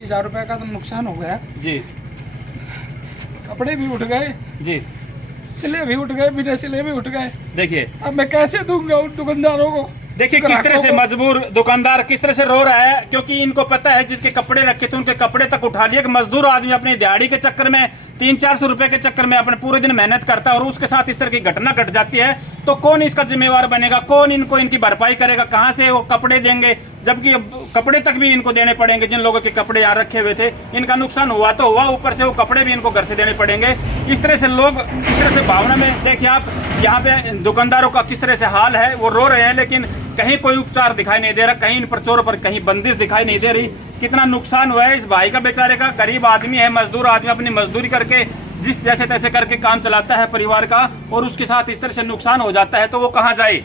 ₹1000 का तो नुकसान हो गया जी कपड़े भी उठ गए, जी। सिले भी उठ गए, बिना सिले भी उठ गए। देखिए अब मैं कैसे दूंगा उन दुकानदारों को? देखिए किस तरह से मजबूर दुकानदार किस तरह से रो रहा है, क्योंकि इनको पता है जिसके कपड़े रखे थे उनके कपड़े तक उठा लिए। कि मजदूर आदमी अपनी दिहाड़ी के चक्कर में 300-400 रुपए के चक्कर में अपने पूरे दिन मेहनत करता है और उसके साथ इस तरह की घटना घट जाती है, तो कौन इसका जिम्मेवार बनेगा? कौन इनको इनकी भरपाई करेगा? कहाँ से वो कपड़े देंगे? जबकि कपड़े तक भी इनको देने पड़ेंगे। जिन लोगों के कपड़े यहाँ रखे हुए थे, इनका नुकसान हुआ तो हुआ, ऊपर से वो कपड़े भी इनको घर से देने पड़ेंगे। इस तरह से लोग इस तरह से भावना में, देखिए आप यहाँ पे दुकानदारों का किस तरह से हाल है, वो रो रहे हैं लेकिन कहीं कोई उपचार दिखाई नहीं दे रहा, कहीं इन पर चोरों पर कहीं बंदिश दिखाई नहीं दे रही। कितना नुकसान हुआ है इस भाई का, बेचारे का। गरीब आदमी है, मजदूर आदमी, अपनी मजदूरी करके जिस जैसे तैसे करके काम चलाता है परिवार का, और उसके साथ इस तरह से नुकसान हो जाता है तो वो कहाँ जाए?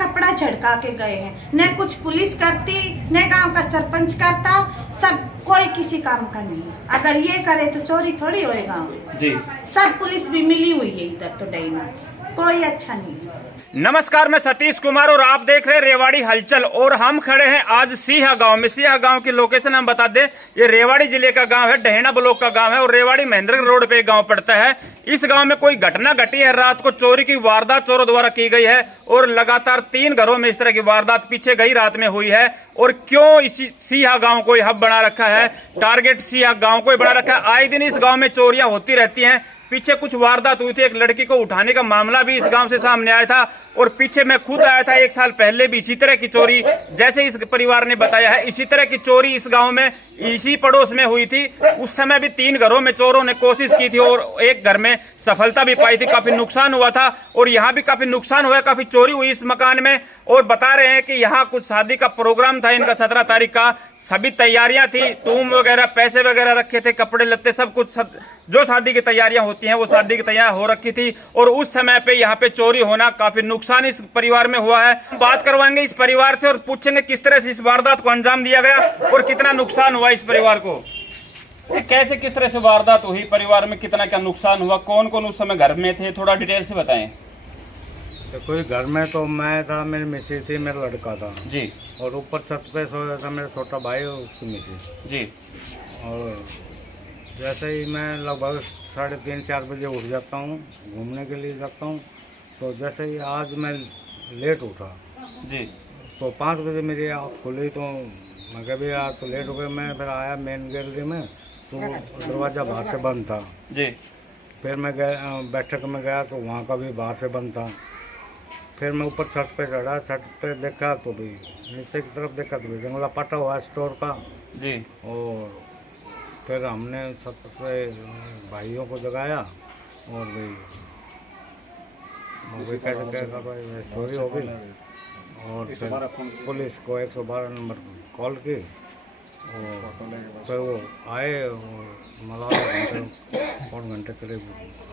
कपड़ा झड़का के गए हैं, न कुछ पुलिस करती न गांव का सरपंच करता, सब कोई किसी काम का नहीं। अगर ये करे तो चोरी थोड़ी होएगा जी। सब पुलिस भी मिली हुई है इधर तो डैना, कोई अच्छा नहीं। नमस्कार, मैं सतीश कुमार और आप देख रहे हैं रेवाड़ी हलचल। और हम खड़े हैं आज सिहा गांव में। सिहा गांव की लोकेशन हम बता दें, ये रेवाड़ी जिले का गांव है, डहेना ब्लॉक का गांव है और रेवाड़ी महेंद्रगढ़ रोड पे गांव पड़ता है। इस गांव में कोई घटना घटी है, रात को चोरी की वारदात चोरों द्वारा की गई है और लगातार 3 घरों में इस तरह की वारदात पीछे गई रात में हुई है। और क्यों इसी सिहा गांव को हब बना रखा है, टारगेट सिहा गांव को बना रखा है। आए दिन इस गांव में चोरियां होती रहती हैं। पीछे कुछ वारदात हुई थी, एक लड़की को उठाने का मामला भी इस गांव से सामने आया था और पीछे मैं खुद आया था 1 साल पहले भी इसी तरह की चोरी, जैसे इस परिवार ने बताया है, इसी तरह की चोरी इस गांव में इसी पड़ोस में हुई थी। उस समय भी 3 घरों में चोरों ने कोशिश की थी और एक घर में सफलता भी पाई थी। काफी नुकसान हुआ था और यहाँ भी काफी नुकसान हुआ, काफी चोरी हुई इस मकान में। और बता रहे हैं कि यहाँ कुछ शादी का प्रोग्राम था इनका 17 तारीख का, सभी तैयारियां थी, टूम वगैरह, पैसे वगैरह रखे थे, कपड़े लत्ते सब कुछ, जो शादी की तैयारियां होती हैं वो शादी की तैयार हो रखी थी। और उस समय पे यहाँ पे चोरी होना, काफी नुकसान इस परिवार में हुआ है। बात करवाएंगे इस परिवार से और पूछेंगे किस तरह से इस वारदात को अंजाम दिया गया और कितना नुकसान हुआ इस परिवार को। कैसे किस तरह से वारदात हुई, परिवार में कितना क्या नुकसान हुआ, कौन कौन उस समय घर में थे, थोड़ा डिटेल से बताएं। तो कोई घर में तो मैं था, मेरी मिसेज थी, मेरा लड़का था जी, और ऊपर छत पे सोया था मेरा छोटा भाई और उसकी मिसेज जी। और जैसे ही मैं लगभग 3:30-4 बजे उठ जाता हूँ, घूमने के लिए जाता हूँ, तो जैसे ही आज मैं लेट उठा जी, तो 5 बजे मेरी आँख खुली, तो मैं कभी आज तो लेट हो गया। मैं फिर आया मेन गैलरी में तो दरवाज़ा बाहर से बंद था जी। फिर मैं गया बैठक में गया तो वहाँ का भी बाहर से बंद था। फिर मैं ऊपर छत पे चढ़ा, छत पे देखा तो भी नीचे की तरफ देखा तो भी जंगला पटा हुआ स्टोर का जी। और फिर हमने छत से भाइयों को जगाया और भी कैसे क्या भाई चोरी हो गई और फिर पुलिस को 112 नंबर कॉल की और फिर वो आए और मतलब 4 घंटे करीब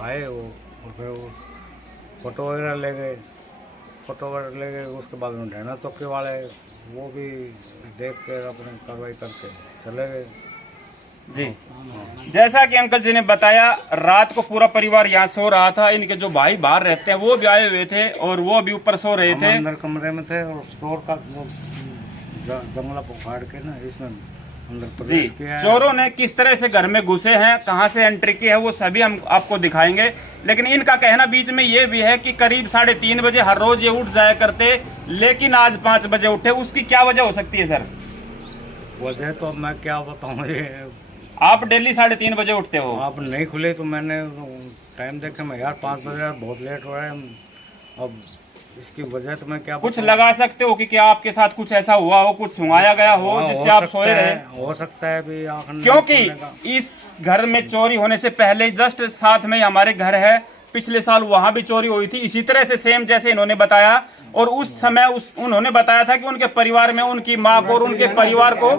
आए वो, और फिर वो फोटो वगैरह ले गए, उसके बाद में ढेना चौकी वाले वो भी देख कर अपने कार्रवाई करके चले गए। जी, जैसा कि अंकल जी ने बताया, रात को पूरा परिवार यहाँ सो रहा था। इनके जो भाई बाहर रहते हैं वो भी आए हुए थे और वो भी ऊपर सो रहे थे। अंदर कमरे में थे और स्टोर का जो जंगला फाड़ के ना इसमें अंदर जी। प्रवेश किया है। चोरों ने किस तरह से घर में घुसे हैं, कहां से एंट्री की है, वो सभी हम आपको दिखाएंगे। लेकिन इनका कहना बीच में ये भी है कि करीब 3:30 बजे हर रोज ये उठ जाया करते, लेकिन आज 5 बजे उठे। उसकी क्या वजह हो सकती है सर? वजह तो मैं क्या बताऊँ, ये आप डेली 3:30 बजे उठते हो? आप नहीं खुले तो मैंने टाइम देखा, मैं यार 5 बजे यार बहुत लेट हो रहा है। अब इसकी वजह तो मैं क्या कुछ बताऊं? लगा सकते हो कि क्या आपके साथ कुछ ऐसा हुआ हो, कुछ सुनाया गया हो जिससे आप सोए रहे? हो सकता है भी क्योंकि इस घर में चोरी होने से पहले जस्ट साथ में हमारे घर है, पिछले साल वहां भी चोरी हुई थी इसी तरह से, सेम जैसे इन्होंने बताया। और उस समय उन्होंने बताया था कि उनके परिवार में उनकी माँ को और उनके परिवार को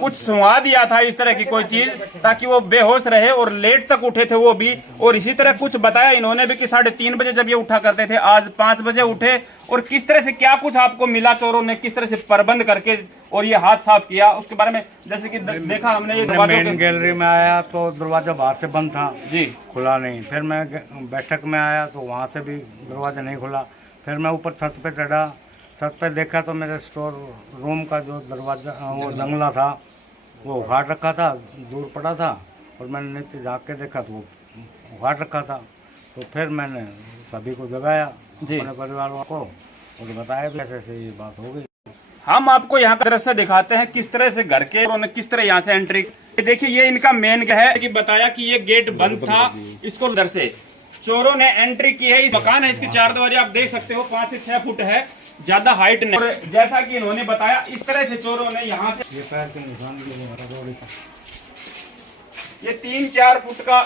कुछ सुना दिया था इस तरह की कोई चीज, ताकि वो बेहोश रहे और लेट तक उठे थे वो भी। और इसी तरह कुछ बताया इन्होंने भी कि 3:30 बजे जब ये उठा करते थे, आज 5 बजे उठे। और किस तरह से क्या कुछ आपको मिला, चोरों ने किस तरह से प्रबंध करके और ये हाथ साफ किया, उसके बारे में जैसे कि देखा हमने। ये मेन गैलरी में आया तो दरवाजा बाहर से बंद था जी, खुला नहीं। फिर मैं बैठक में आया तो वहाँ से भी दरवाजा नहीं खुला। फिर मैं ऊपर छत पे चढ़ा, छत पे देखा तो मेरे स्टोर रूम का जो दरवाजा वो जंगला था वो उखाड़ रखा था, दूर पड़ा था और मैंने नीचे झाँक के देखा तो वो उखाड़ रखा था। तो फिर मैंने सभी को जगाया, जी। अपने परिवार को, और बताया भी ऐसे ये बात हो गई। हम आपको यहाँ का दृश्य दिखाते हैं किस तरह से घर के उन्होंने किस तरह यहाँ से एंट्री। देखिए ये इनका मेन है कि बताया कि ये गेट बंद था, इसको अंदर से चोरों ने एंट्री की है। इस मकान है, इसकी 4 दरवाजे आप देख सकते हो, 5 से 6 फुट है, ज्यादा हाइट नहीं। और जैसा कि इन्होंने बताया इस तरह से चोरों ने यहाँ से ये पैर के निशान ये 3-4 फुट का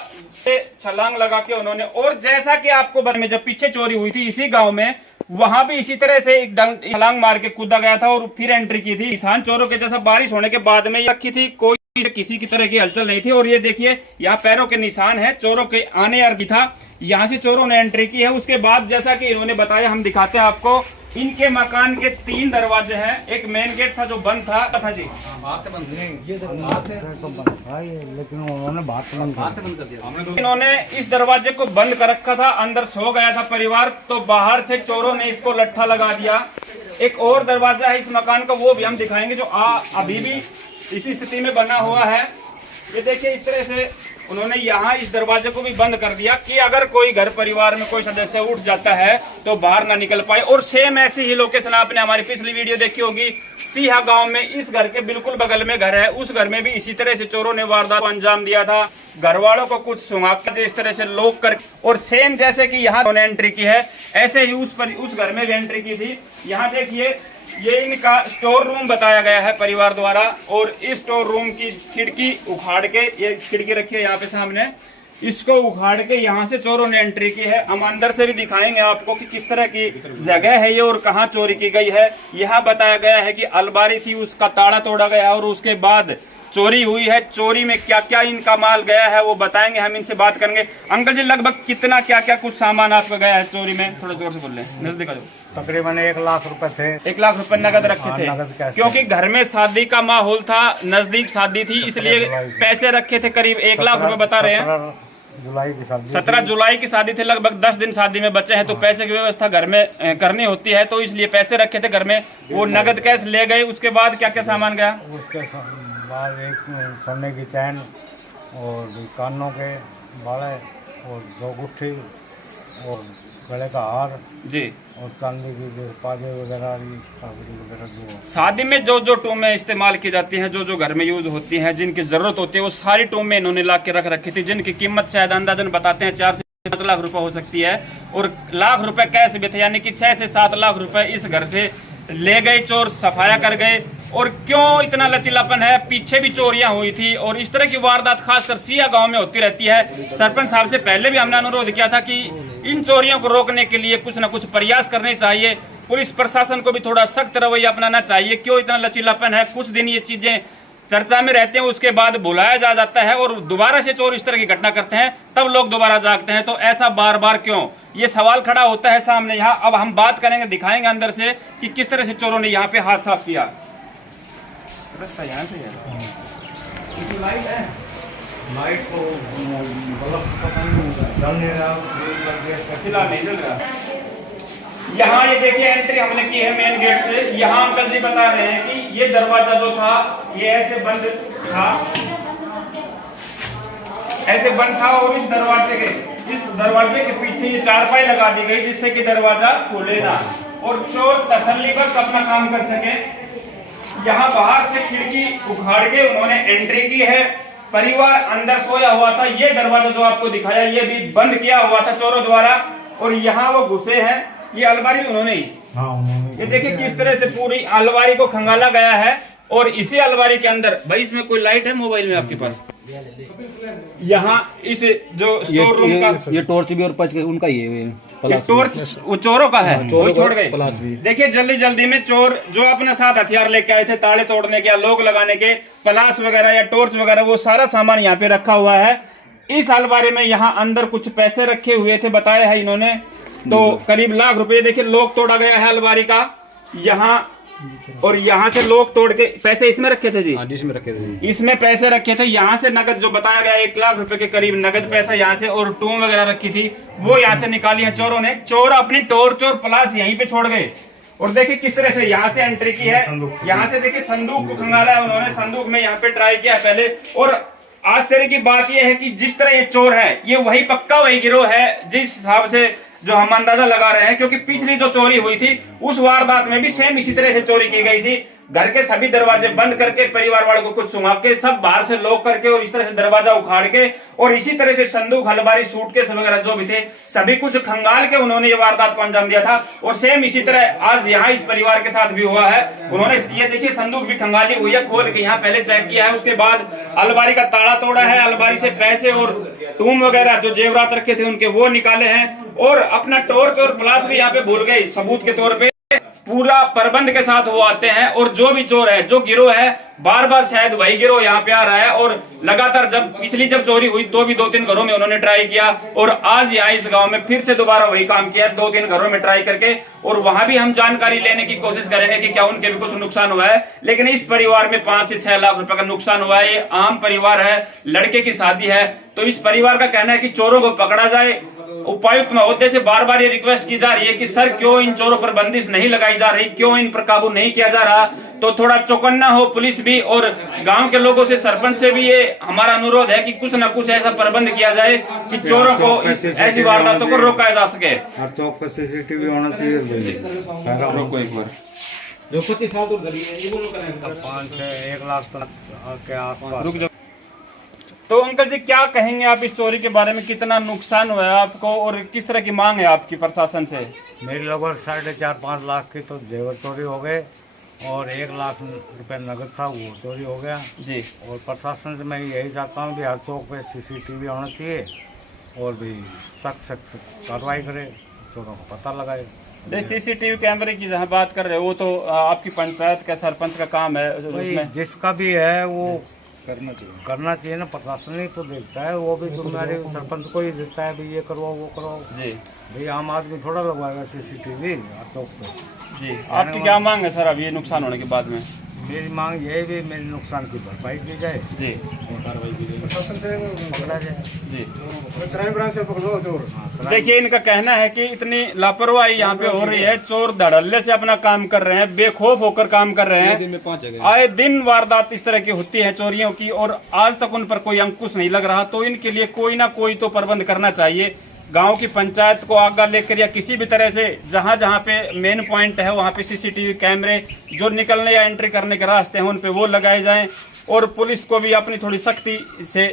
छलांग लगा के उन्होंने, और जैसा कि आपको में जब पीछे चोरी हुई थी इसी गांव में, वहां भी इसी तरह से एक छलांग मार के कूदा गया था और फिर एंट्री की थी। किसान चोरों के जैसा बारिश होने के बाद में रखी थी, कोई किसी की तरह की हलचल नहीं थी। और ये देखिए यहाँ पैरों के निशान है, चोरों के आने अर्जी था, यहाँ से चोरों ने एंट्री की है। उसके बाद जैसा कि इन्होंने बताया, हम दिखाते हैं आपको, इनके मकान के 3 दरवाजे हैं। एक मेन गेट था जो बंद था जी, लेकिन उन्होंने बाहर से बंद कर दिया। इन्होंने इस दरवाजे को बंद कर रखा था, अंदर सो गया था परिवार, तो बाहर से चोरों ने इसको लट्ठा लगा दिया। एक और दरवाजा है इस मकान का, वो भी हम दिखाएंगे, जो अभी भी इसी स्थिति में बना हुआ है। ये देखिए इस तरह से उन्होंने यहाँ इस दरवाजे को भी बंद कर दिया कि अगर कोई घर परिवार में कोई सदस्य उठ जाता है तो बाहर ना निकल पाए। और सेम ऐसी ही लोकेशन आपने हमारी पिछली वीडियो देखी होगी, सीहा गांव में, इस घर के बिल्कुल बगल में घर है, उस घर में भी इसी तरह से चोरों ने वारदात को अंजाम दिया था। घर वालों को कुछ सुंघाकर इस तरह से लॉक कर, और सेम जैसे कि यहाँ उन्होंने एंट्री की है, ऐसे ही उस घर में भी एंट्री की थी। यहाँ देखिए ये इनका स्टोर रूम बताया गया है परिवार द्वारा, और इस स्टोर रूम की खिड़की उखाड़ के, ये खिड़की रखी है यहाँ पे सामने, इसको उखाड़ के यहाँ से चोरों ने एंट्री की है। हम अंदर से भी दिखाएंगे आपको कि किस तरह की जगह है ये और कहाँ चोरी की गई है। यहाँ बताया गया है कि अलमारी थी, उसका ताला तोड़ा गया है और उसके बाद चोरी हुई है। चोरी में क्या क्या इनका माल गया है वो बताएंगे, हम इनसे बात करेंगे। अंकल जी लगभग कितना क्या क्या कुछ सामान आपका गया है चोरी में, थोड़ा जोर से बोल रहे हैं, नजदीक आ जाओ। तकरीबन 1 लाख रुपए थे। 1 लाख रुपए नगद रखे थे, क्योंकि घर में शादी का माहौल था, नजदीक शादी थी, इसलिए पैसे रखे थे। करीब 1 लाख रुपए बता रहे हैं। 17 जुलाई की शादी थी, लगभग 10 दिन शादी में बचे हैं, तो पैसे की व्यवस्था घर में करनी होती है, तो इसलिए पैसे रखे थे घर में, वो नगद कैश ले गए। उसके बाद क्या क्या सामान गया? उसके बाद एक सोने की चैन और कानों के बाड़े और 2 गुट्ठी और गले का हार जी, और चांदी की जो पाजे वगैरह जो शादी में जो टूमें इस्तेमाल की जाती हैं, जो घर में यूज होती हैं, जिनकी जरूरत होती है, वो सारी टूमें इन्होंने ला के रख रखी थी, जिनकी कीमत शायद अंदाजन बताते हैं 4 से 5 लाख रुपए हो सकती है। और लाख रुपए कैश भी थे, यानी कि 6 से 7 लाख रुपए इस घर से ले गए चोर, सफाया कर गए। और क्यों इतना लचीलापन है, पीछे भी चोरियां हुई थी और इस तरह की वारदात खासकर सिया गांव में होती रहती है। सरपंच साहब से पहले भी हमने अनुरोध किया था कि इन चोरियों को रोकने के लिए कुछ न कुछ प्रयास करने चाहिए, पुलिस प्रशासन को भी थोड़ा सख्त रवैया अपनाना चाहिए। क्यों इतना लचीलापन है, कुछ दिन ये चीजें चर्चा में रहते हैं, उसके बाद भुलाया जा जाता है और दोबारा से चोर इस तरह की घटना करते हैं, तब लोग दोबारा जागते हैं। तो ऐसा बार बार क्यों, ये सवाल खड़ा होता है सामने। यहाँ अब हम बात करेंगे, दिखाएंगे अंदर से कि किस तरह से चोरों ने यहाँ पे हाथ साफ किया। रास्ता यहाँ से है, लाइट है, लाइट को बल्ब पता नहीं फिलहाल नहीं जल रहा। यहाँ ये देखिए एंट्री हमने की है मेन गेट से। यहाँ अंकल जी बता रहे हैं कि ये दरवाजा जो था ये ऐसे बंद था, ऐसे बंद था, और इस दरवाजे के पीछे ये चारपाई लगा दी गई जिससे कि दरवाजा खुले ना और चोर तसल्ली बस अपना काम कर सके। यहाँ बाहर से खिड़की उखाड़ के उन्होंने एंट्री की है। परिवार अंदर सोया हुआ था, ये दरवाजा जो आपको दिखाया ये भी बंद किया हुआ था चोरों द्वारा, और यहाँ वो घुसे हैं। ये अलमारी उन्होंने ही, ये देखिए किस तरह से पूरी अलमारी को खंगाला गया है। और इसी अलमारी के अंदर, भाई इसमें कोई लाइट है मोबाइल में आपके पास? यहाँ इस जो स्टोर रूम का ये टॉर्च भी और पच उनका ही टॉर्च वो चोरों का है, वो छोड़ गए। देखिए जल्दी जल्दी में चोर जो अपने साथ हथियार लेके आए थे, ताले तोड़ने के या लोग लगाने के, प्लास वगैरह या टॉर्च वगैरह, वो सारा सामान यहाँ पे रखा हुआ है। इस अलमारी में यहाँ अंदर कुछ पैसे रखे हुए थे, बताया है इन्होंने, तो करीब लाख रुपए। देखिए लोक तोड़ा गया है अलमारी का यहाँ, और यहाँ से लोग तोड़ के पैसे इसमें रखे थे जी, जिसमें रखे थे, इसमें पैसे रखे थे। यहाँ से नगद जो बताया गया 1 लाख रुपए के करीब नगद पैसा यहाँ से, और टूम वगैरह रखी थी वो यहाँ से निकाली है चोरों ने। चोर अपनी टॉर्च और प्लास यहीं पे छोड़ गए और देखिए किस तरह से यहाँ से एंट्री की है, यहाँ से देखिए संदूक को खंगाला है उन्होंने, संदूक में यहाँ पे ट्राई किया है पहले। और आश्चर्य की बात यह है कि जिस तरह ये चोर है, ये वही पक्का वही गिरोह है जिस हिसाब से जो हम अंदाजा लगा रहे हैं, क्योंकि पिछली जो चोरी हुई थी उस वारदात में भी सेम इसी तरह से चोरी की गई थी। घर के सभी दरवाजे बंद करके, परिवार वालों को कुछ सुंघा के, सब बाहर से लॉक करके और इस तरह से दरवाजा उखाड़ के और इसी तरह से संदूक, अलमारी, सूटकेस वगैरह जो भी थे सभी कुछ खंगाल के उन्होंने ये वारदात को अंजाम दिया था। और सेम इसी तरह आज यहाँ इस परिवार के साथ भी हुआ है। उन्होंने ये देखिए संदूक भी खंगाली हुई है, खोल के यहाँ पहले चेक किया है, उसके बाद अलमारी का ताला तोड़ा है, अलमारी से पैसे और टूम वगैरह जो जेवरात रखे थे उनके वो निकाले हैं और अपना टॉर्च और प्लास भी यहाँ पे भूल गए सबूत के तौर पे। पूरा प्रबंध के साथ वो आते हैं और जो भी चोर है, जो गिरोह है, बार बार शायद वही गिरोह यहाँ पे आ रहा है। और लगातार जब चोरी हुई तो भी 2-3 घरों में उन्होंने ट्राई किया और आज यहाँ इस गांव में फिर से दोबारा वही काम किया 2-3 घरों में ट्राई करके। और वहां भी हम जानकारी लेने की कोशिश करेंगे कि क्या उनके भी कुछ नुकसान हुआ है। लेकिन इस परिवार में 5 से 6 लाख रुपए का नुकसान हुआ है। ये आम परिवार है, लड़के की शादी है, तो इस परिवार का कहना है कि चोरों को पकड़ा जाए। उपायुक्त महोदय से बार बार ये रिक्वेस्ट की जा रही है कि सर क्यों इन चोरों पर बंदिश नहीं लगाई जा रही, क्यों इन पर काबू नहीं किया जा रहा। तो थोड़ा चौकन्ना हो पुलिस भी और गांव के लोगों से, सरपंच से भी ये हमारा अनुरोध है कि कुछ न कुछ ऐसा प्रबंध किया जाए कि चोरों को ऐसी वारदातों को रोका जा सके। हर चौक पर CCTV होना चाहिए। रोको एक बार। जो 25 साल तो गरीब है, ये बोलो करें 5-1 लाख के आसपास। रुक जाओ। तो अंकल जी क्या कहेंगे आप इस चोरी के बारे में, कितना नुकसान हुआ है आपको और किस तरह की मांग है आपकी प्रशासन से? मेरी लगभग 4.5-5 लाख की तो जेवर चोरी हो गए और 1 लाख रुपए नगद था वो चोरी हो गया जी। और प्रशासन से मैं यही चाहता हूँ कि हर चौक पे CCTV होना चाहिए और भी सख्त कार्रवाई करे, चोरों को पता लगाए। CCTV कैमरे की जहाँ बात कर रहे हो वो तो आपकी पंचायत का सरपंच का काम है, उसमें जिसका भी है वो करना चाहिए ना। प्रशासन ही तो देखता है, वो भी तुम्हारे सरपंच को ही देता है, भाई ये करवाओ वो करवाओ जी। भाई आम आदमी थोड़ा लगवाएगा CCTV चौक पे जी। आपकी क्या मांग है सर अब ये नुकसान होने के बाद में? मेरी मांग ये भी मेरे नुकसान की भरपाई की जाए जी, कार्रवाई की जाए, प्रशासन से पकड़ा जाए जी। क्राइम ब्रांच से पकड़ो चोर। देखिए इनका कहना है कि इतनी लापरवाही यहाँ पे हो रही है, चोर धड़ल्ले से अपना काम कर रहे हैं, बेखौफ होकर काम कर रहे हैं। आए दिन वारदात इस तरह की होती है चोरियों की और आज तक उन पर कोई अंकुश नहीं लग रहा। तो इनके लिए कोई ना कोई तो प्रबंध करना चाहिए। गांव की पंचायत को आगे लेकर या किसी भी तरह से जहां जहां पे मेन पॉइंट है वहां पे CCTV कैमरे, जो निकलने या एंट्री करने के रास्ते हैं उन पे वो लगाए जाएं। और पुलिस को भी अपनी थोड़ी सख्ती से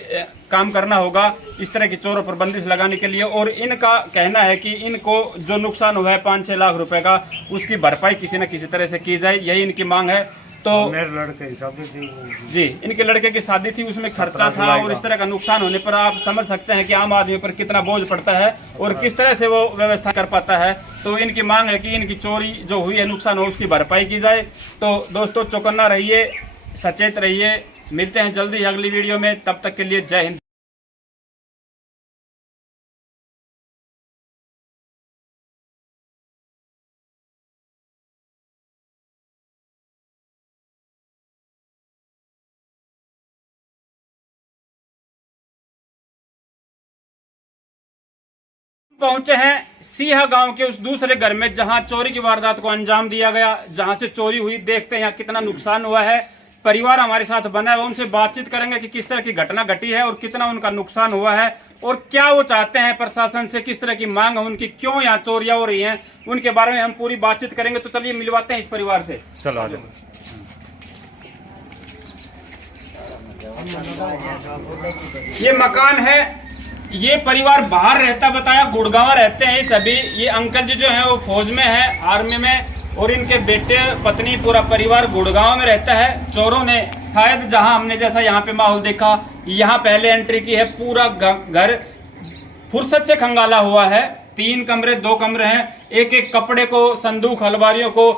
काम करना होगा इस तरह की चोरों पर बंदिश लगाने के लिए। और इनका कहना है कि इनको जो नुकसान हुआ है 5-6 लाख रुपए का, उसकी भरपाई किसी न किसी तरह से की जाए, यही इनकी मांग है। तो मेरे लड़के की शादी थी जी, इनके लड़के की शादी थी, उसमें खर्चा था और इस तरह का नुकसान होने पर आप समझ सकते हैं कि आम आदमी पर कितना बोझ पड़ता है और किस तरह से वो व्यवस्था कर पाता है। तो इनकी मांग है कि इनकी चोरी जो हुई है, नुकसान हो, उसकी भरपाई की जाए। तो दोस्तों चौकन्ना रहिए, सचेत रहिए। मिलते हैं जल्दी अगली वीडियो में, तब तक के लिए जय हिंद। पहुंचे हैं सीहा गांव के उस दूसरे घर में जहां चोरी की वारदात को अंजाम दिया गया, जहां से चोरी हुई। देखते हैं यहाँ कितना नुकसान हुआ है। परिवार हमारे साथ बना है, उनसे बातचीत करेंगे कि किस तरह की घटना घटी है और कितना उनका नुकसान हुआ है और क्या वो चाहते हैं प्रशासन से, किस तरह की मांग है उनकी, क्यों यहाँ चोरियां हो रही हैं, उनके बारे में हम पूरी बातचीत करेंगे। तो चलिए मिलवाते हैं इस परिवार से। चलो आ जाओ। ये मकान है, ये परिवार बाहर रहता बताया, गुड़गांव रहते हैं सभी। ये अंकल जी जो हैं वो फौज में है, आर्मी में, और इनके बेटे, पत्नी, पूरा परिवार गुड़गांव में रहता है। चोरों ने शायद जहां हमने जैसा यहाँ पे माहौल देखा, यहाँ पहले एंट्री की है। पूरा घर फुर्सत से खंगाला हुआ है। 3 कमरे 2 कमरे हैं, एक एक कपड़े को, संदूक, अलमारियों को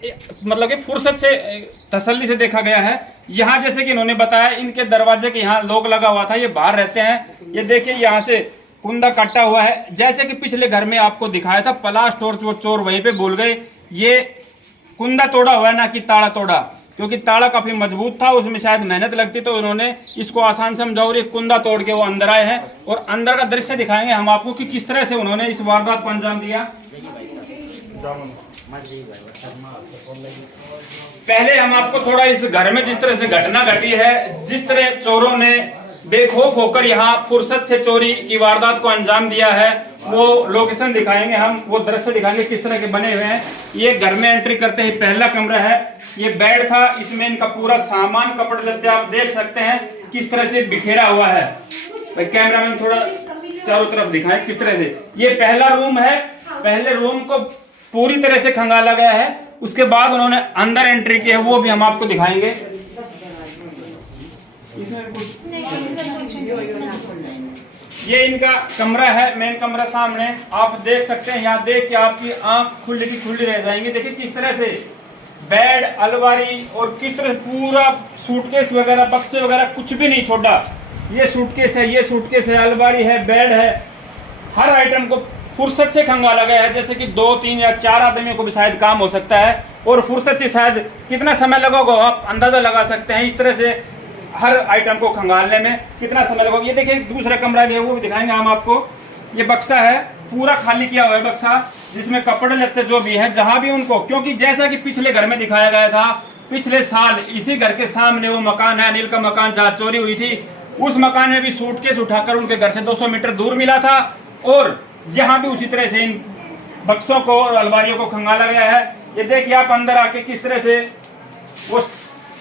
मतलब कि फुर्सत से तसल्ली से देखा गया है। यहाँ जैसे कि इन्होंने बताया इनके दरवाजे के यहाँ लॉक लगा हुआ था, ये बाहर रहते हैं। ये देखिए यहाँ से कुंदा काटा हुआ है, जैसे कि पिछले घर में आपको दिखाया था। प्लास टॉर्च वो चोर वहीं पे भूल गए। ये कुंदा तोड़ा हुआ है, ना कि ताला तोड़ा, क्योंकि ताला काफी मजबूत था, उसमें शायद मेहनत लगती, तो उन्होंने इसको आसान समझा और ये कुंदा तोड़ के वो अंदर आए हैं। और अंदर का दृश्य दिखाएंगे हम आपको कि किस तरह से उन्होंने इस वारदात को अंजाम दिया। पहले हम आपको थोड़ा इस घर में जिस तरह से घटना घटी है, जिस तरह चोरों ने बेखौफ होकर यहाँ फुर्सत से चोरी की वारदात को अंजाम दिया है, वो लोकेशन दिखाएंगे हम, वो दृश्य दिखाएंगे किस तरह के बने हुए हैं। ये घर में एंट्री करते ही पहला कमरा है, ये बेड था, इसमें इनका पूरा सामान कपड़े लत्ते आप देख सकते हैं किस तरह से बिखेरा हुआ है। भाई कैमरामैन थोड़ा चारों तरफ दिखाएं किस तरह से। ये पहला रूम है, पहले रूम को पूरी तरह से खंगाला गया है, उसके बाद उन्होंने अंदर एंट्री की है, वो भी हम आपको दिखाएंगे। इसमें कुछ ये इनका कमरा है, मेन कमरा सामने आप देख सकते हैं। यहाँ देख के आपकी आंख खुली की खुली रह जाएंगी। देखिए किस तरह से बेड, अलमारी और किस तरह पूरा सूटकेस वगैरह, बक्से वगैरह कुछ भी नहीं छोड़ा। ये सूटकेस है, ये सूटकेस है, अलमारी है, बेड है, हर आइटम को फुर्सत से खंगाला गया है। जैसे कि 2, 3 या 4 आदमियों को भी शायद काम हो सकता है, और फुर्सत से शायद कितना समय लगेगा आप अंदाजा लगा सकते हैं। इस तरह से हर आइटम को खंगालने में कितना समय लगेगा। ये देखिए दूसरा कमरा भी है, वो भी दिखाएंगे हम आपको। ये बक्सा है, पूरा खाली किया हुआ है बक्सा, जिसमें कपड़े लत्ते जो भी है, जहां भी उनको, क्योंकि जैसा कि पिछले घर में दिखाया गया था, पिछले साल इसी घर के सामने वो मकान है, अनिल का मकान, जहाँ चोरी हुई थी, उस मकान में भी सूटकेस उठाकर उनके घर से 200 मीटर दूर मिला था, और यहाँ भी उसी तरह से इन बक्सों को और अलमारियों को खंगाला गया है। ये देखिए आप अंदर आके किस तरह से वो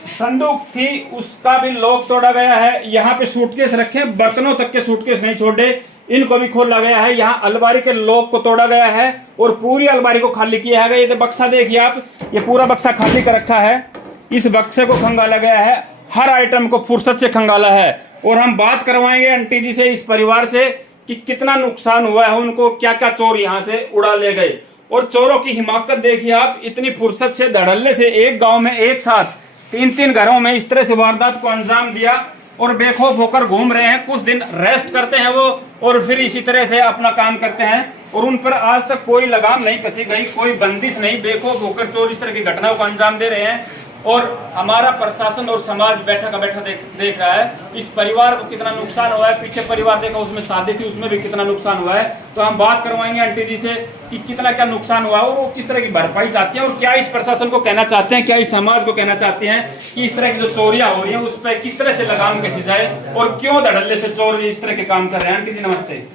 संदूक थी, उसका भी लॉक तोड़ा गया है। यहाँ पे सूटकेस रखे, बर्तनों तक के सूटकेस नहीं छोड़े, इनको भी खोला गया है। यहाँ अलमारी के लॉक को तोड़ा गया है और पूरी अलमारी को खाली किया है। ये बक्सा देखिए आप, ये पूरा बक्सा खाली कर रखा है। इस बक्से को खंगाला गया है, हर आइटम को फुर्सत से खंगाला है। और हम बात करवाएंगे आंटी जी से, इस परिवार से, कि कितना नुकसान हुआ है उनको, क्या क्या चोर यहाँ से उड़ा ले गए। और चोरों की हिमाकत देखिए आप, इतनी फुर्सत से, धड़ल्ले से एक गांव में एक साथ 3-3 घरों में इस तरह से वारदात को अंजाम दिया, और बेखौफ होकर घूम रहे हैं। कुछ दिन रेस्ट करते हैं वो, और फिर इसी तरह से अपना काम करते हैं, और उन पर आज तक कोई लगाम नहीं कसी गई, कोई बंदिश नहीं। बेखौफ होकर चोर इस तरह की घटनाओं को अंजाम दे रहे हैं, और हमारा प्रशासन और समाज बैठा का बैठा देख रहा है इस परिवार को कितना नुकसान हुआ है। पीछे परिवार देखा, उसमें शादी थी, उसमें भी कितना नुकसान हुआ है। तो हम बात करवाएंगे आंटी जी से कि कितना क्या नुकसान हुआ और वो किस तरह की भरपाई चाहती हैं, और क्या इस प्रशासन को कहना चाहते हैं, क्या इस समाज को कहना चाहते हैं कि इस तरह की जो चोरियां हो रही हैं उस पर किस तरह से लगाम कसी जाए, और क्यों धड़ल्ले से चोर इस तरह के काम कर रहे हैं। आंटी जी नमस्ते।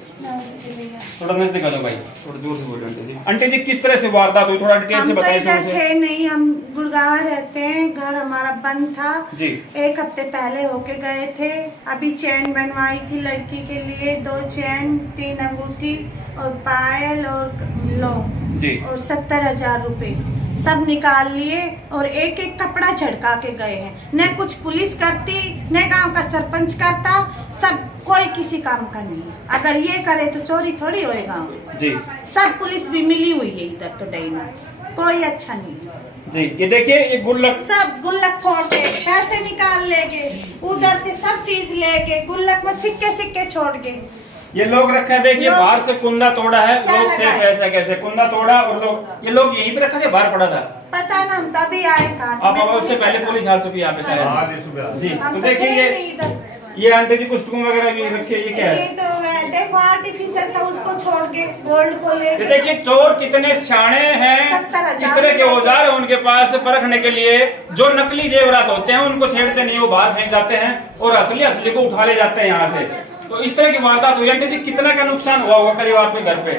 थोड़ा नजदीक आ जाओ भाई, थोड़ा जोर से बोलो आंटी जी। आंटी जी किस तरह से वारदात हुई, थोड़ा डिटेल से बताइए। हम तो इधर थे नहीं, हम गुड़गांव रहते हैं, घर हमारा बंद था जी। 1 हफ्ते पहले होके गए थे। अभी चैन बनवाई थी लड़की के लिए, 2 चैन, 3 अंगूठी और पायल और लॉन्ग जी, और 70,000 रुपए सब निकाल लिए, और एक एक कपड़ा झड़का के गए हैं। न कुछ पुलिस करती, न गांव का सरपंच करता, सब कोई किसी काम का नहीं है। अगर ये करे तो चोरी थोड़ी होए गाँव जी। सब पुलिस भी मिली हुई है इधर तो डैना, कोई अच्छा नहीं है जी। ये देखिए, ये गुल्लक, सब गुल्लक फोड़ के पैसे निकाल लेंगे, उधर से सब चीज लेके, गुल्लक में सिक्के छोड़ गए। ये लोग रखा है, देखिए बाहर से कुंदा तोड़ा है, लोग से ऐसा कैसे कुंदा तोड़ा, और लोग, ये लोग यहीं पे रखा था, बाहर पड़ा था, पता ना, हम तभी आए कहा। आप उससे पहले पुलिस आ चुकी है यहाँ पे शायद जी। तो देखिए ये आंटी जी कुछ वगैरह भी रखे, ये क्या है? ये तो देखो आर्टिफिशियल था, उसको छोड़ के गोल्ड को ले। ये देखिए चोर कितने शाणे हैं, किस तरह के औजार है उनके पास परखने के लिए। जो नकली जेवरात होते हैं उनको छेड़ते नहीं, वो बाहर फेंक जाते हैं, और असली को उठा ले जाते हैं यहाँ से। तो इस तरह की वारदात हुई। आंटी जी कितना का नुकसान हुआ होगा करीब आपके घर पे?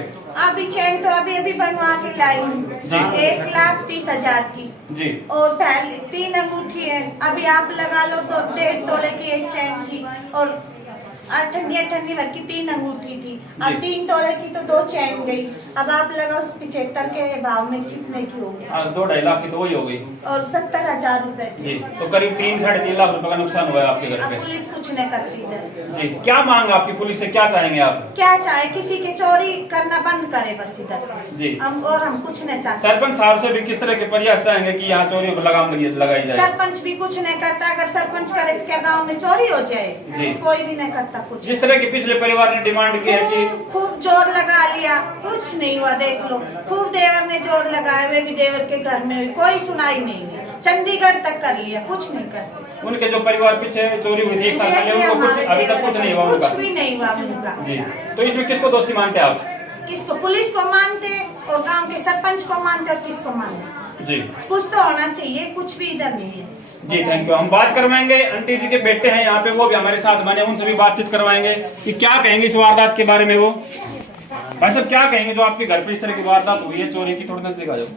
अभी चैन तो अभी बनवा के लाई हूँ, 1,30,000 की जी, और पहले 3 अंगूठी है। अभी आप लगा लो तो 1.5 तोले की एक चैन की, और 8 भर की 3 अंगूठी थी, और 3 तोले की तो 2 चैन गई। अब आप लगाओ 75 के भाव में कितने की होगी? 2-2.5 लाख की तो वही हो गई, और 70,000 रुपए जी। तो करीब 3-3.5 लाख रुपए का नुकसान हुआ है आपके घर अब पे पुलिस कुछ नहीं करती इधर जी। क्या मांग आपकी पुलिस से, क्या चाहेंगे आप? क्या चाहे, किसी की चोरी करना बंद करे बस इधर से जी। हम कुछ नहीं चाहते। सरपंच साहब से भी किस तरह के प्रयास चाहेंगे कि यहाँ चोरियों पर लगाम लगाई जाए? सरपंच भी कुछ नहीं करता, अगर सरपंच करे तो क्या गाँव में चोरी हो जाए? जी। कोई भी नहीं करता कुछ। जिस तरह की पिछले परिवार ने डिमांड की है कि खूब जोर लगा लिया, कुछ नहीं हुआ। देख लो, खूब देवर ने जोर लगाया, वे भी देवर के घर में हुई, कोई सुनाई नहीं है। चंडीगढ़ तक कर लिया, कुछ नहीं करते। उनके जो परिवार पीछे चोरी हुई थी 1 साल पहले, उनको कुछ अभी तक कुछ नहीं हुआ उनका, कुछ भी नहीं हुआ उनका जी। तो इसमें किसको दोषी मानते हैं आप? किसको, पुलिस को मानते और गांव के सरपंच को मानते और किसको मानते? जी कुछ तो होना चाहिए, कुछ भी इधर नहीं है। जी थैंक यू। हम बात करवाएंगे आंटी जी के बेटे हैं यहाँ पे, वो भी हमारे साथ बने, उनसे भी बातचीत करवाएंगे कि क्या कहेंगे इस वारदात के बारे में। वो भाई साहब क्या कहेंगे जो आपके घर पे इस तरह की वारदात हुई है चोरी की, थोड़ा नजदीक आ जाओ।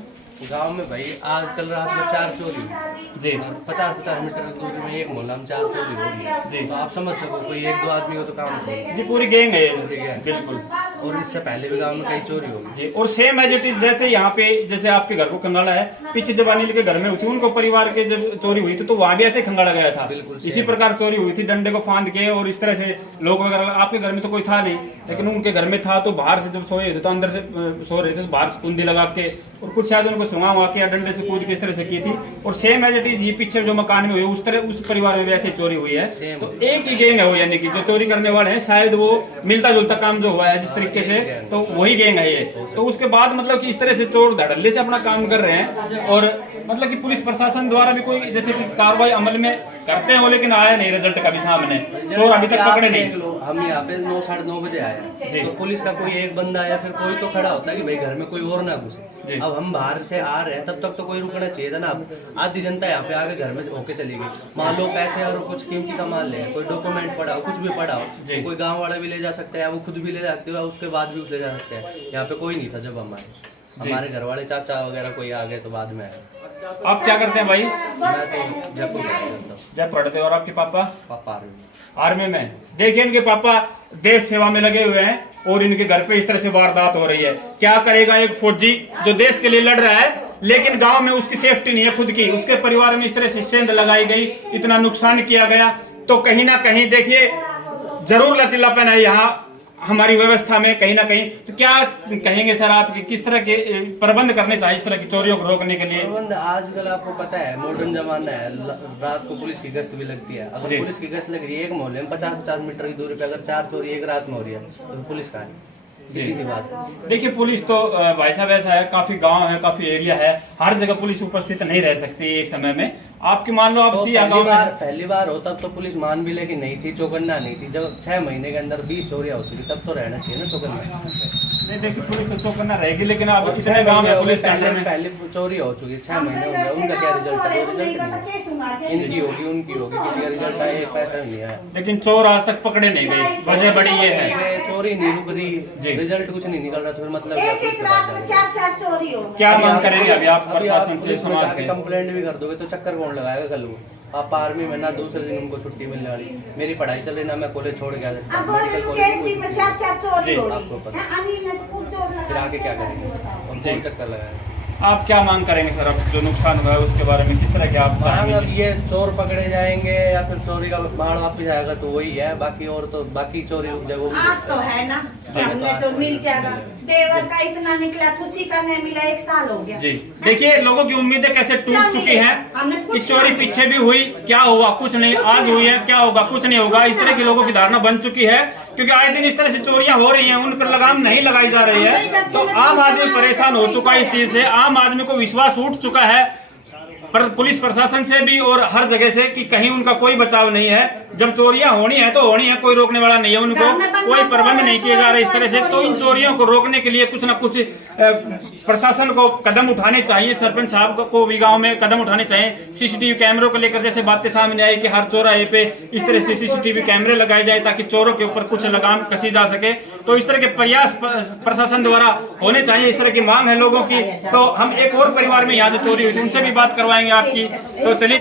गांव में भाई आज कल रात में 4 चोरी हुई जी और 50-50 मीटर की दूरी में एक मोहल्ला में 4 चोरी हो रही जी। तो आप समझ सको कोई 1-2 आदमी को तो काम नहीं। जी पूरी गैंग है ये। पूरी गैंग। बिल्कुल। और इससे पहले भी गांव में कई चोरी हो गई जी और सेम एज इट इज जैसे यहाँ पे, जैसे आपके घर को खंगाला है, पीछे जब अनिल के घर में हुई थी उनको परिवार के जब चोरी हुई थी तो वहां भी ऐसे खंगाला गया था। बिल्कुल इसी प्रकार चोरी हुई थी, डंडे को फांद के और इस तरह से लोग वगैरह। आपके घर में तो कोई था नहीं, लेकिन उनके घर में था, तो बाहर से जब सोए थे तो अंदर से सो रहे थे तो बाहर कुंडी लगा के और कुछ शायद उनको सुंगा हुआ के या डंडे से कूद के इस तरह से की थी। और सेम एज इट इज ये पीछे जो मकान में हुई उस तरह उस परिवार में भी ऐसी चोरी हुई है। तो एक ही गैंग है वो, यानी कि जो चोरी करने वाले हैं शायद वो मिलता जुलता काम जो हुआ है जिस तरीके से, तो वही गैंग है ये। तो उसके बाद मतलब कि इस तरह से चोर धड़ल्ले से अपना काम कर रहे हैं और मतलब कि पुलिस प्रशासन द्वारा भी कोई जैसे कि कार्रवाई अमल में करते हैं वो, लेकिन आया नहीं रिजल्ट कभी सामने, चोर अभी तक पकड़े नहीं। हम यहाँ पे 9-9:30 बजे आए तो पुलिस का कोई एक बंदा या फिर कोई तो खड़ा होता है कि भाई घर में कोई और ना घुसे। अब हम बाहर से आ रहे हैं तब तक तो कोई रुकना चाहिए था ना। अब आधी जनता यहाँ पे आके घर में होके चली गई। मान लो पैसे और कुछ कीमती सामान ले, कोई डॉक्यूमेंट पड़ा हो, कुछ भी पड़ा हो, कोई गांव वाला भी ले जा सकता है, वो खुद भी ले सकते हो, उसके बाद भी ले जा सकते हैं। यहाँ पे कोई नहीं था जब हमारे घर वाले चाचा वगैरह कोई आ गए तो बाद में आए। आप क्या करते हैं भाई? मैं तो जयपुर करता हूँ। जब पढ़ते और आपके पापा पापा आर्मी में। देखिए इनके पापा देश सेवा में लगे हुए हैं और इनके घर पे इस तरह से वारदात हो रही है। क्या करेगा एक फौजी जो देश के लिए लड़ रहा है, लेकिन गांव में उसकी सेफ्टी नहीं है खुद की, उसके परिवार में इस तरह से सेंध लगाई गई, इतना नुकसान किया गया, तो कहीं ना कहीं देखिए जरूर लचीलापन है यहाँ हमारी व्यवस्था में कहीं ना कहीं। तो क्या कहेंगे सर आप कि किस तरह के प्रबंध करने चाहिए इस तरह की चोरियों को रोकने के लिए? प्रबंध आजकल आपको पता है मॉडर्न जमाना है, रात को पुलिस की गश्त भी लगती है। अगर पुलिस की गश्त लग रही है एक मोहल्ले में 50-50 मीटर की दूरी पे अगर 4 चोरी एक रात में हो रही है तो पुलिस का सीधी सी बात। देखिए पुलिस तो भाई साहब ऐसा है, काफी गांव है, काफी एरिया है, हर जगह पुलिस उपस्थित नहीं रह सकती एक समय में। आपकी मान लो आप तो पहली बार हो तब तो पुलिस मान भी लेकिन नहीं थी, चौकन्ना नहीं थी। जब 6 महीने के अंदर 20 चोरियां हो चुकी तब तो रहना चाहिए ना चौकन्ना। नहीं देखिए पुलिस तो चौकन्ना रहेगी, लेकिन आप इतने गांव में पुलिस पहले चोरी हो चुकी है, 6 महीने हो गए, उनका क्या रिजल्ट है? इनकी होगी उनकी होगी, किसी का रिजल्ट आया एक पैसा नहीं आया। लेकिन चोर आज तक पकड़े नहीं गए, वजह बड़ी ये है चोरी नहीं रुक रही, रिजल्ट कुछ नहीं निकल रहा, तो मतलब एक रात में 4 चोरी हो। क्या मांग करेंगे अभी आप प्रशासन से, समाज से? कंप्लेंट भी कर दोगे तो चक्कर कौन लगाएगा कल को? आप आर्मी में ना दूसरे दिन उनको छुट्टी मिलने वाली, मेरी पढ़ाई चल रही ना, मैं कॉलेज छोड़ गया एक दिन में 4 चोरी हो रही। आपको पता फिर आगे क्या करेंगे? हम कौन चक्कर लगाए? आप क्या मांग करेंगे सर? अब जो नुकसान हुआ है उसके बारे में किस तरह के आप मांग? अब ये चोर पकड़े जाएंगे या फिर चोरी का बाढ़ वापस आएगा तो वही है, बाकी और तो बाकी चोरी जगह आज तो है ना, हमने तो मिल जाएगा। देवर का इतना निकला, खुशी का नहीं मिला, 1 साल हो गया। जी देखिए लोगों की उम्मीदें कैसे टूट चुकी हैं कि चोरी पीछे भी हुई, क्या हुआ? कुछ नहीं। आज हुई है, क्या होगा? कुछ नहीं होगा। इस तरह की लोगों की धारणा बन चुकी है, क्योंकि आए दिन इस तरह से चोरियां हो रही हैं, उन पर लगाम नहीं लगाई जा रही है। तो आम आदमी परेशान हो चुका है इस चीज से, आम आदमी को विश्वास उठ चुका है पर पुलिस प्रशासन से भी और हर जगह से कि कहीं उनका कोई बचाव नहीं है। जब चोरियां होनी है तो होनी है, कोई रोकने वाला नहीं है, उनको कोई प्रबंध नहीं किए जा रहे इस तरह से। तो इन चोरियों को रोकने के लिए कुछ ना कुछ प्रशासन को कदम उठाने चाहिए, सरपंच साहब को भी गांव में कदम उठाने चाहिए। सीसीटीवी कैमरों को लेकर जैसे बातें सामने आई कि हर चौराहे पे इस तरह से सीसीटीवी कैमरे लगाए जाए ताकि चोरों के ऊपर कुछ लगाम कसी जा सके। तो इस तरह के प्रयास प्रशासन द्वारा होने चाहिए, इस तरह की मांग है लोगों की। तो हम एक और परिवार में यहाँ जो चोरी हुई थी उनसे भी बात करवाएंगे आपकी। तो चलिए,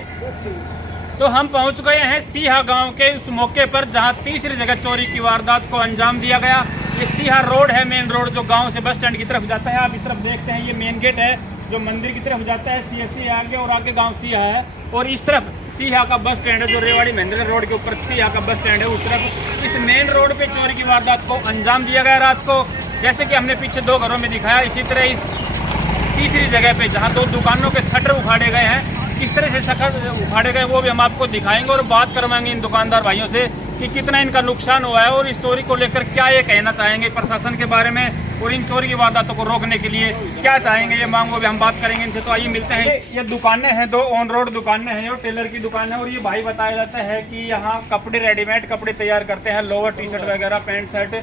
तो हम पहुंच गए हैं सीहा गांव के उस मौके पर जहां तीसरी जगह चोरी की वारदात को अंजाम दिया गया। ये सीहा रोड है, मेन रोड जो गांव से बस स्टैंड की तरफ जाता है। आप इस तरफ देखते हैं, ये मेन गेट है जो मंदिर की तरफ जाता है, सीएससी आगे और आगे गांव सीहा है। और इस तरफ सीहा का बस स्टैंड है जो रेवाड़ी महेंद्र रोड के ऊपर सीहा का बस स्टैंड है। उस तरफ इस मेन रोड पे चोरी की वारदात को अंजाम दिया गया रात को। जैसे कि हमने पीछे 2 घरों में दिखाया, इसी तरह इस तीसरी जगह पे जहाँ 2 दुकानों के शटर उखाड़े गए हैं, किस तरह से शटर उखाड़े गए वो भी हम आपको दिखाएंगे और बात करवाएंगे इन दुकानदार भाइयों से कि कितना इनका नुकसान हुआ है और इस चोरी को लेकर क्या ये कहना चाहेंगे प्रशासन के बारे में, और इन चोरी की वारदातों को रोकने के लिए क्या चाहेंगे ये मांगो भी हम बात करेंगे इनसे। तो आइए मिलते हैं। ये दुकानें हैं, 2 ऑन रोड दुकानें हैं, और टेलर की दुकान है। और ये भाई बताया जाता है कि यहाँ कपड़े रेडीमेड कपड़े तैयार करते हैं, लोअर टी शर्ट वगैरह, पैंट शर्ट,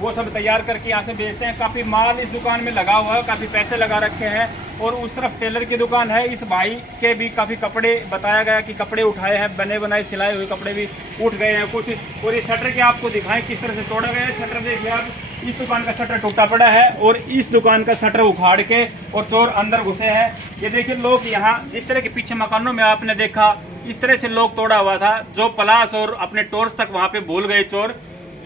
वो सब तैयार करके यहाँ से बेचते हैं। काफ़ी माल इस दुकान में लगा हुआ है, काफ़ी पैसे लगा रखे हैं। और उस तरफ टेलर की दुकान है। इस भाई के भी काफ़ी कपड़े बताया गया कि कपड़े उठाए हैं, बने बनाए सिलाए हुए कपड़े भी उठ गए हैं कुछ। और इस शटर के आपको दिखाएं किस तरह से तोड़ा गया है। शटर देखिए आप, इस दुकान का शटर टूटा पड़ा है और इस दुकान का शटर उखाड़ के और चोर अंदर घुसे हैं। ये देखिए लोग यहाँ जिस तरह के पीछे मकानों में आपने देखा इस तरह से लोग तोड़ा हुआ था, जो प्लास और अपने टोर्च तक वहाँ पे भूल गए चोर,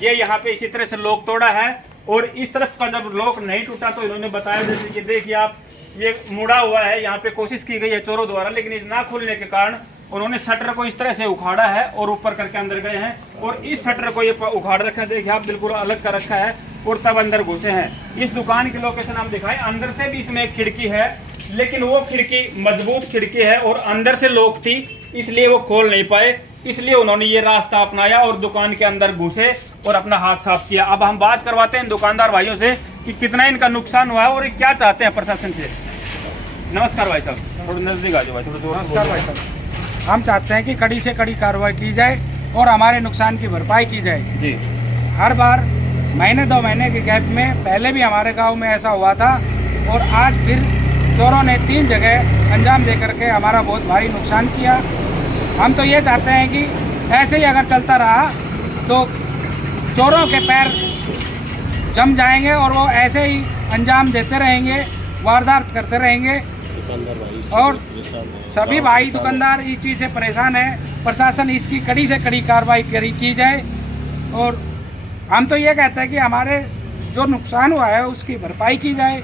ये यहाँ पे इसी तरह से लोग तोड़ा है। और इस तरफ का जब लॉक नहीं टूटा तो इन्होंने बताया, जैसे कि देखिए आप ये मुड़ा हुआ है, यहाँ पे कोशिश की गई है चोरों द्वारा, लेकिन इस ना खुलने के कारण उन्होंने शटर को इस तरह से उखाड़ा है और ऊपर करके अंदर गए हैं। और इस शटर को ये उखाड़ रखा है, देखिए आप बिल्कुल अलग कर रखा है और तब अंदर घुसे हैं। इस दुकान की लोकेशन हम दिखाएं, अंदर से भी इसमें एक खिड़की है, लेकिन वो खिड़की मजबूत खिड़की है और अंदर से लॉक थी, इसलिए वो खोल नहीं पाए। इसलिए उन्होंने ये रास्ता अपनाया और दुकान के अंदर घुसे और अपना हाथ साफ किया। अब हम बात करवाते हैं दुकानदार भाइयों से कि कितना इनका नुकसान हुआ है और ये क्या चाहते हैं प्रशासन से। नमस्कार भाई साहब, थोड़ा नजदीक आ जाओ भाई, थोड़ा जोर से नमस्कार भाई साहब, हम चाहते हैं कि कड़ी से कड़ी कार्रवाई की जाए और हमारे नुकसान की भरपाई की जाए जी। हर बार महीने 2 महीने के गैप में पहले भी हमारे गांव में ऐसा हुआ था और आज फिर चोरों ने 3 जगह अंजाम दे करके हमारा बहुत भारी नुकसान किया। हम तो ये चाहते हैं कि ऐसे ही अगर चलता रहा तो चोरों के पैर जम जाएंगे और वो ऐसे ही अंजाम देते रहेंगे, वारदात करते रहेंगे। और सभी भाई दुकानदार इस चीज़ से परेशान है, प्रशासन इसकी कड़ी से कड़ी कार्रवाई की जाए। और हम तो ये कहते हैं कि हमारे जो नुकसान हुआ है उसकी भरपाई की जाए।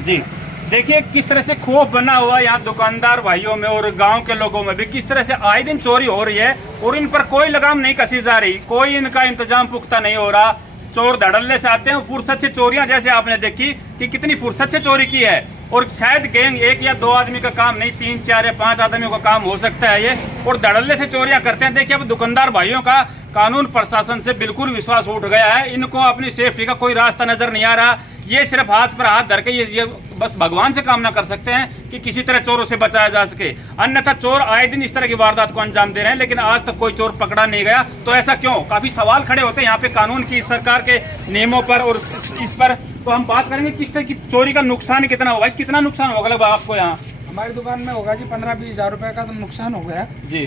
जी देखिए किस तरह से खौफ बना हुआ है यहाँ दुकानदार भाइयों में और गांव के लोगों में भी, किस तरह से आए दिन चोरी हो रही है और इन पर कोई लगाम नहीं कसी जा रही, कोई इनका इंतजाम पुख्ता नहीं हो रहा। चोर धड़ल्ले से आते हैं, फुर्सत से चोरियां जैसे आपने देखी कि कितनी फुर्सत से चोरी की है। और शायद गैंग 1 या 2 आदमी का काम नहीं, 3, 4 या 5 आदमियों का काम हो सकता है ये, और धड़ल्ले से चोरियां करते हैं। देखिए अब दुकानदार भाइयों का कानून प्रशासन से बिल्कुल विश्वास उठ गया है, इनको अपनी सेफ्टी का कोई रास्ता नजर नहीं आ रहा। ये सिर्फ हाथ पर हाथ धर के ये बस भगवान से कामना कर सकते हैं कि किसी तरह चोरों से बचाया जा सके, अन्यथा चोर आए दिन इस तरह की वारदात को अंजाम दे रहे हैं, लेकिन आज तक कोई चोर पकड़ा नहीं गया। तो ऐसा क्यों? काफी सवाल खड़े होते हैं यहाँ पे कानून की, सरकार के नियमों पर और इस पर। तो हम बात करेंगे किस तरह की चोरी का नुकसान कितना होगा, कितना नुकसान होगा लगभग आपको यहाँ? हमारी दुकान में होगा जी 15-20 हज़ार रुपये का तो नुकसान हो गया जी।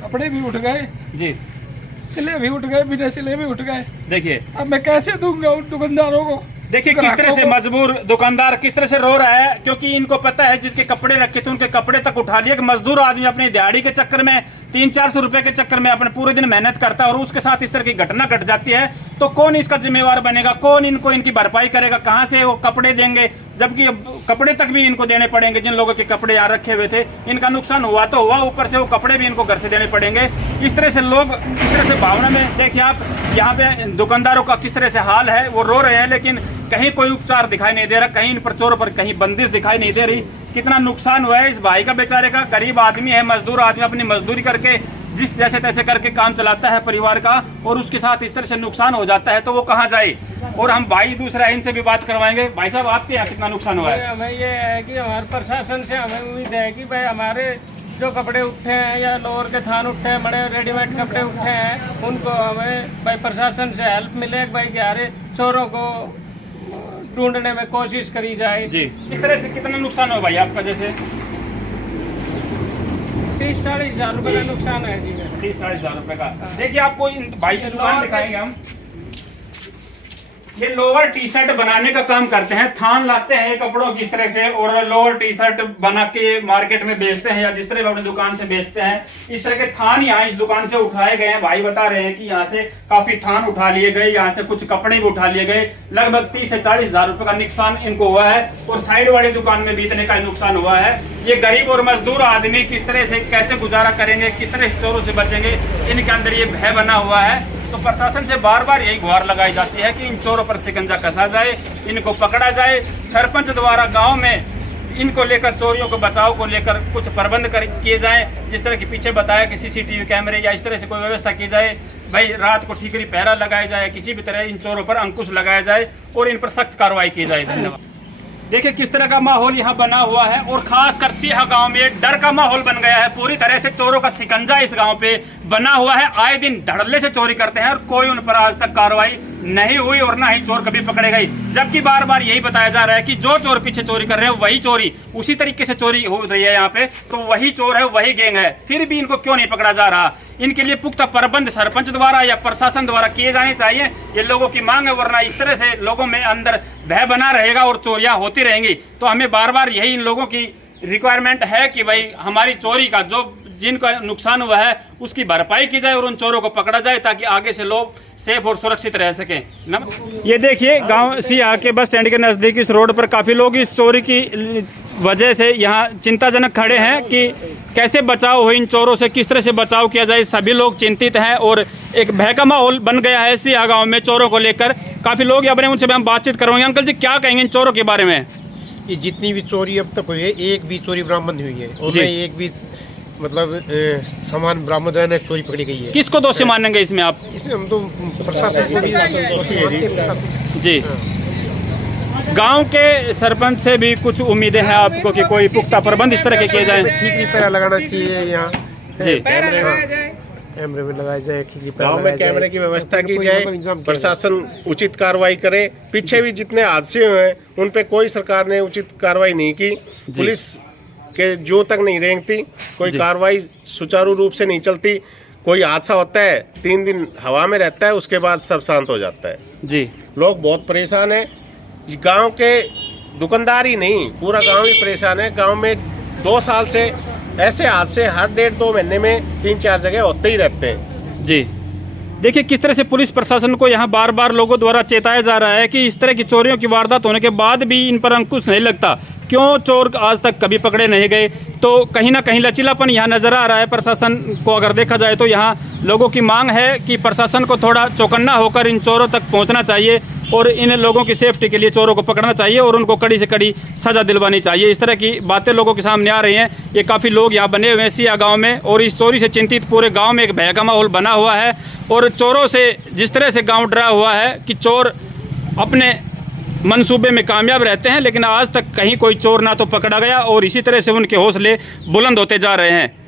कपड़े भी उठ गए जी, सिले भी उठ गए, बिना सिले भी उठ गए। देखिए अब मैं कैसे दूंगा उन दुकानदारों को? देखिए किस तरह से मजबूर दुकानदार किस तरह से रो रहा है, क्योंकि इनको पता है जिसके कपड़े रखे थे उनके कपड़े तक उठा लिए। मजदूर आदमी अपनी दिहाड़ी के चक्कर में 300-400 रुपए के चक्कर में अपने पूरे दिन मेहनत करता है और उसके साथ इस तरह की घटना घट जाती है, तो कौन इसका जिम्मेवार बनेगा? कौन इनकी भरपाई करेगा? कहाँ से वो कपड़े देंगे? जबकि कपड़े तक भी इनको देने पड़ेंगे, जिन लोगों के कपड़े यहाँ रखे हुए थे। इनका नुकसान हुआ तो हुआ, ऊपर से वो कपड़े भी इनको घर से देने पड़ेंगे। इस तरह से लोग इस तरह से भावना में, देखिए आप यहाँ पे दुकानदारों का किस तरह से हाल है, वो रो रहे हैं, लेकिन कहीं कोई उपचार दिखाई नहीं दे रहा, कहीं इन पर चोरों पर कहीं बंदिश दिखाई नहीं दे रही। कितना नुकसान हुआ है इस भाई का, बेचारे का। गरीब आदमी है, मजदूर आदमी, अपनी मजदूरी करके जिस जैसे तैसे करके काम चलाता है परिवार का, और उसके साथ इस तरह से नुकसान हो जाता है तो वो कहाँ जाए? और हम भाई दूसरा इनसे भी बात करवाएंगे। भाई साहब आपके यहाँ कितना नुकसान हुआ है? हमें ये है कि हमारे प्रशासन से हमें उम्मीद है कि भाई हमारे जो कपड़े उठे हैं या लोअर के थान उठे हैं, बड़े रेडीमेड कपड़े उठे हैं, उनको हमें भाई प्रशासन से हेल्प मिले, भाई कि हमारे चोरों को ढूंढने में कोशिश करी जाए जी। इस तरह से कितना नुकसान हुआ भाई आपका? जैसे 30-40 हज़ार रुपये का नुकसान है जी। 30-40 हज़ार रुपए का। देखिए आपको भाई की दुकान दिखाएंगे हम। ये लोअर टी शर्ट बनाने का काम करते हैं, थान लाते हैं कपड़ों की इस तरह से और लोअर टी शर्ट बना के मार्केट में बेचते हैं या जिस तरह अपनी दुकान से बेचते हैं। इस तरह के थान यहाँ इस दुकान से उठाए गए हैं। भाई बता रहे हैं कि यहाँ से काफी थान उठा लिए गए, यहाँ से कुछ कपड़े भी उठा लिए गए। लगभग 30 से 40 हज़ार रुपए का नुकसान इनको हुआ है और साइड वाली दुकान में भी इतने का नुकसान हुआ है। ये गरीब और मजदूर आदमी किस तरह से कैसे गुजारा करेंगे, किस तरह से चोरों से बचेंगे, इनके अंदर ये भय बना हुआ है। तो प्रशासन से बार बार यही गुहार लगाई जाती है कि इन चोरों पर शिकंजा कसा जाए, इनको पकड़ा जाए। सरपंच द्वारा गांव में इनको लेकर, चोरियों को बचाव को लेकर कुछ प्रबंध किए जाएं, जिस तरह की पीछे बताया कि CCTV कैमरे या इस तरह से कोई व्यवस्था की जाए। भाई रात को ठीकरी पहरा लगाया जाए, किसी भी तरह इन चोरों पर अंकुश लगाया जाए और इन पर सख्त कार्रवाई की जाए। धन्यवाद। देखिए किस तरह का माहौल यहाँ बना हुआ है और खासकर सिहा गांव में डर का माहौल बन गया है। पूरी तरह से चोरों का शिकंजा इस गांव पे बना हुआ है। आए दिन धड़ल्ले से चोरी करते हैं और कोई उन पर आज तक कार्रवाई नहीं हुई और ना ही चोर कभी पकड़े गए। जबकि बार बार यही बताया जा रहा है कि जो चोर पीछे चोरी कर रहे हैं वही चोरी उसी तरीके से चोरी हो रही है यहाँ पे, तो वही चोर है, वही गैंग है, फिर भी इनको क्यों नहीं पकड़ा जा रहा। इनके लिए पुख्ता प्रबंध सरपंच द्वारा या प्रशासन द्वारा किए जाने चाहिए, ये लोगों की मांग है। वरना इस तरह से लोगों में अंदर भय बना रहेगा और चोरियां होती रहेंगी। तो हमें बार बार यही इन लोगों की रिक्वायरमेंट है कि भाई हमारी चोरी का जो जिनका नुकसान हुआ है उसकी भरपाई की जाए और उन चोरों को पकड़ा जाए ताकि आगे से लोग सेफ और सुरक्षित रह सकें। ये देखिए गांव सिहा के बस स्टैंड के नजदीक इस रोड पर काफी लोग इस चोरी की वजह से यहाँ चिंताजनक खड़े हैं कि कैसे बचाव हो इन चोरों से, किस तरह से बचाव किया जाए। सभी लोग चिंतित हैं और एक भय का माहौल बन गया है सिहा गांव में चोरों को लेकर। काफी लोग यहाँ पर उनसे हम बातचीत करेंगे। अंकल जी क्या कहेंगे इन चोरों के बारे में? ये जितनी भी चोरी अब तक हुई है एक भी चोरी बरामद हुई है और मैं एक भी मतलब सामान बरामद हुआ है, चोरी पकड़ी गई है। किसको दोषी मानेंगे इसमें आप? इसमें हम तो प्रशासन को भी दोषी है जी। गांव के सरपंच से भी कुछ उम्मीदें हैं आपको कि कोई पुख्ता प्रबंध इस तरह के किए जाएं? ठीक रिपेयर लगाना चाहिए यहाँ जी, कैमरे में लगाया जाए, ठीक रिपेयर गांव में कैमरे की व्यवस्था की जाए, प्रशासन उचित कार्रवाई करे। पीछे भी जितने हादसे हुए हैं उन पे कोई सरकार ने उचित कार्रवाई नहीं की, पुलिस के जो तक नहीं रेंगती, कोई कार्रवाई सुचारू रूप से नहीं चलती। कोई हादसा होता है 3 दिन हवा में रहता है, उसके बाद सब शांत हो जाता है। जी, लोग बहुत परेशान है। गांव के दुकानदार ही नहीं, पूरा गांव ही परेशान है। गांव में 2 साल से ऐसे हादसे हर 1.5-2 महीने में 3-4 जगह होते ही रहते हैं। जी, देखिए किस तरह से पुलिस प्रशासन को यहाँ बार बार लोगों द्वारा चेताया जा रहा है कि इस तरह की चोरियों की वारदात होने के बाद भी इन पर अंकुश नहीं लगता। क्यों चोर आज तक कभी पकड़े नहीं गए? तो कहीं ना कहीं लचीलापन यहाँ नजर आ रहा है प्रशासन को। अगर देखा जाए तो यहाँ लोगों की मांग है कि प्रशासन को थोड़ा चौकन्ना होकर इन चोरों तक पहुँचना चाहिए और इन लोगों की सेफ्टी के लिए चोरों को पकड़ना चाहिए और उनको कड़ी से कड़ी सजा दिलवानी चाहिए। इस तरह की बातें लोगों के सामने आ रही हैं। ये काफ़ी लोग यहाँ बने हुए हैं सिहा गाँव में और इस चोरी से चिंतित पूरे गाँव में एक भय का माहौल बना हुआ है। और चोरों से जिस तरह से गाँव डरा हुआ है कि चोर अपने मंसूबे में कामयाब रहते हैं, लेकिन आज तक कहीं कोई चोर ना तो पकड़ा गया और इसी तरह से उनके हौसले बुलंद होते जा रहे हैं।